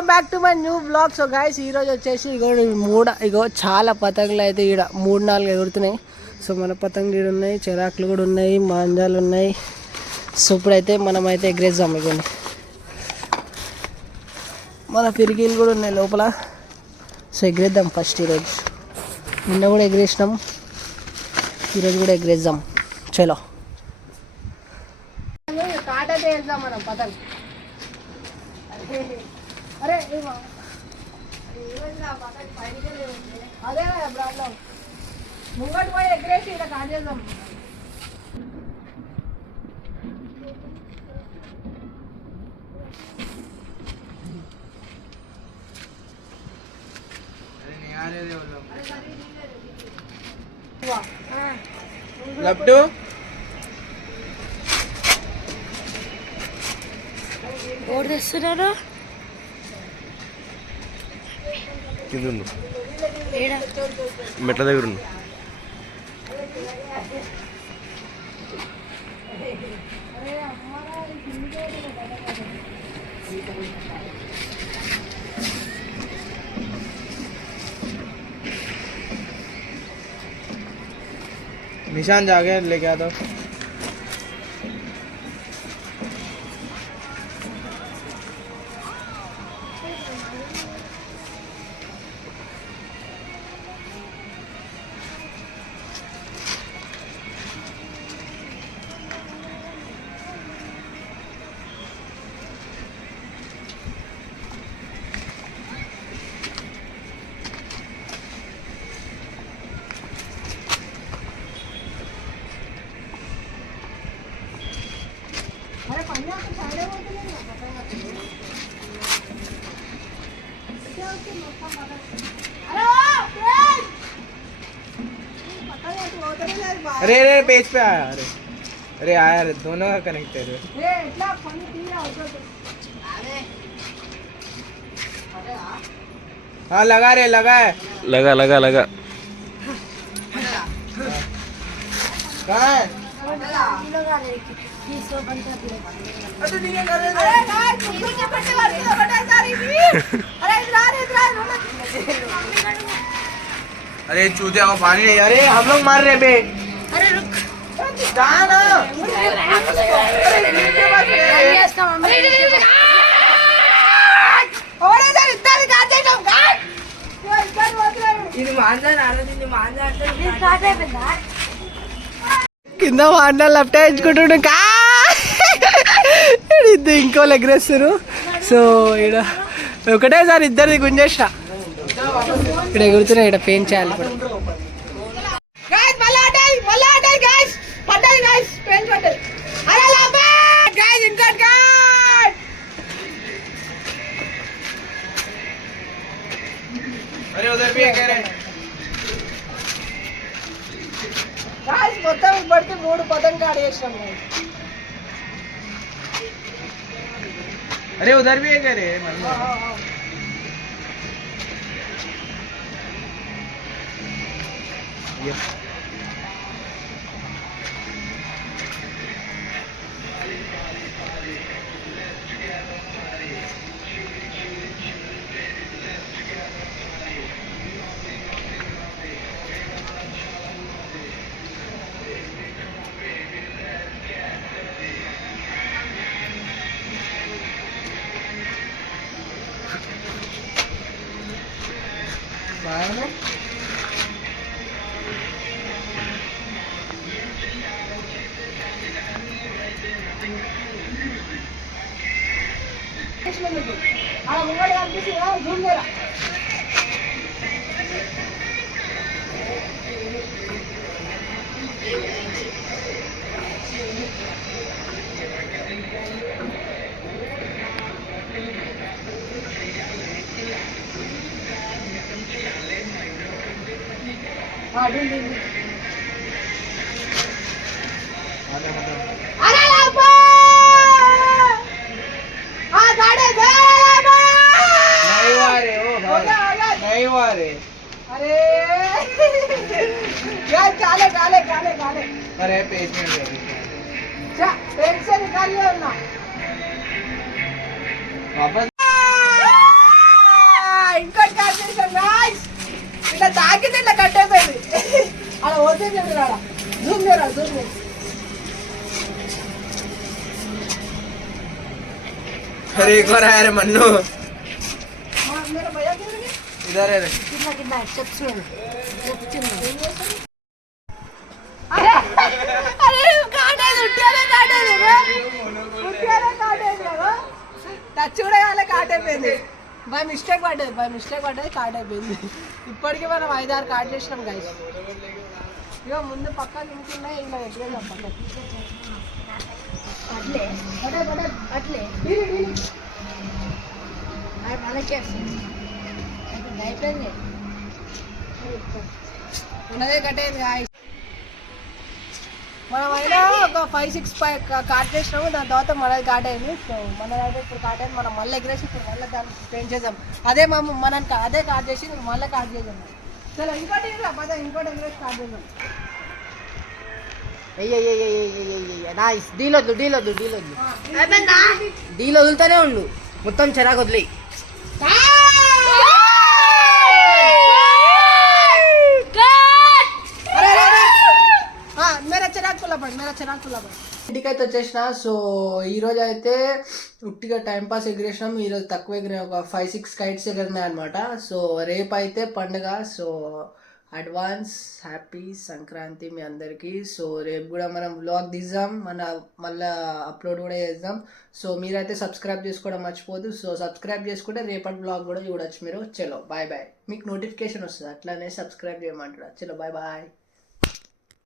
Welcome back to my new blog. So guys ఈరోజు వచ్చేసి ఇగో చాలా పతంగులు అయితే ఇక్కడ 3-4 ఎగురుతున్నాయి. సో మన పతంగులు ఇక్కడ ఉన్నాయి, చెరాకులు కూడా ఉన్నాయి, మాంజాలు ఉన్నాయి. సో ఇప్పుడైతే మనమైతే ఎగరేద్దాం. ఇగోండి మన ఫిరికీలు కూడా ఉన్నాయి లోపల. సో ఎగరేద్దాం ఫస్ట్. ఈరోజు నిన్న కూడా ఎగరేసినాం, ఈరోజు కూడా ఎగరేద్దాం. చలో కాటైతే వేద్దాం మనం పతంగ్. అరే అదే ప్రాబ్లం, ముంగటి పోయి ఎగరేసి ఇలా కాట్ చేద్దాం. లప్టు ఓడి తెస్తున్నారా మెట్ల దగ్గర निशान जाके लेके आ दो. अरे अरे पेज पे आया. अरे अरे आया रे, दोनों का कनेक्टेड है. हाँ लगा रे, लगा है, लगा लगा लगा. कहाँ है? अरे चूतिया को पानी नहीं. अरे हम लोग मार रहे बे. अरे रुक కింద మాండాలు లప్టాయించుకుంటుండే ఇద్దరు ఇంకోళ్ళు ఎగరేస్తారు. సో ఇక్కడ ఒకటేసారి ఇద్దరిది గుంజేసిన ఇక్కడ ఎగురుతున్నాయి. ఇక్కడ పెయిన్ చేయాలి ఇప్పుడు. మొత్తం ఇప్పటికి 3 పతంగులు ఆడేసినాం. अरे उधर भी है क्या रे? अरे यार काले काले काले काले. अरे पेज में पेज से निकालिए ना वापस. జూమ్ చేయరా జూమ్ చేయి. अरे एक बार आया रे मन्नू मेरा भैया किधर गया? इधर है रे कितना कितना है सब सुन अरे अरे काटे उट्टियाले रो టచ్ కూడా కాలే కాటైపోయింది బై మిస్టేక్ పడ్డది కాటైపోయింది ఇప్పటికీ మనం 5-6 కాట్ చేసినాం గైస్ ఇగో ముందు పక్కన ఇంకున్నాయి ఇలా ఎట్లా పక్కన అట్లే అట్లే ఉన్నదే కట్టేది గాయస్ మనం అయినా ఒక 5-6 కాట్ చేసినాము దాని తర్వాత మనది కాట్ అయింది సో మనదైతే ఇప్పుడు కాట్ అయింది మనం మళ్ళీ ఎగ్రేసి ఇప్పుడు మళ్ళీ దాన్ని పెయింట్ చేద్దాం అదే మనం అదే కాట్ చేసి మళ్ళీ కాట్ చేద్దాం సరే ఇంకోటి ఇంకోటి ఎగ్రేసి కాట్ చేద్దాం నైస్ డీలొద్దు డీల్ వదులుతూనే ఉండు మొత్తం చిరాకు వదిలేయి మేరా చిరాకు పుల్లపడి ఇంటికైతే వచ్చేసిన సో ఈరోజు అయితే ఉట్టిగా టైంపాస్ ఎగిరేసినాం ఈరోజు తక్కువ ఎగిరినాయి ఒక 5-6 కైట్స్ ఎగిరినాయి అనమాట సో రేపు అయితే పండుగ సో అడ్వాన్స్ హ్యాపీ సంక్రాంతి మీ అందరికీ సో రేపు కూడా మనం వ్లాగ్ తీద్దాం మళ్ళీ అప్లోడ్ కూడా చేద్దాం సో మీరైతే సబ్స్క్రైబ్ చేసుకోవడం మర్చిపోదు సో సబ్స్క్రైబ్ చేసుకుంటే రేపటి వ్లాగ్ కూడా చూడొచ్చు మీరు చలో బాయ్ మీకు నోటిఫికేషన్ వస్తుంది అట్లానే సబ్స్క్రైబ్ చేయమంటారు చలో బాయ్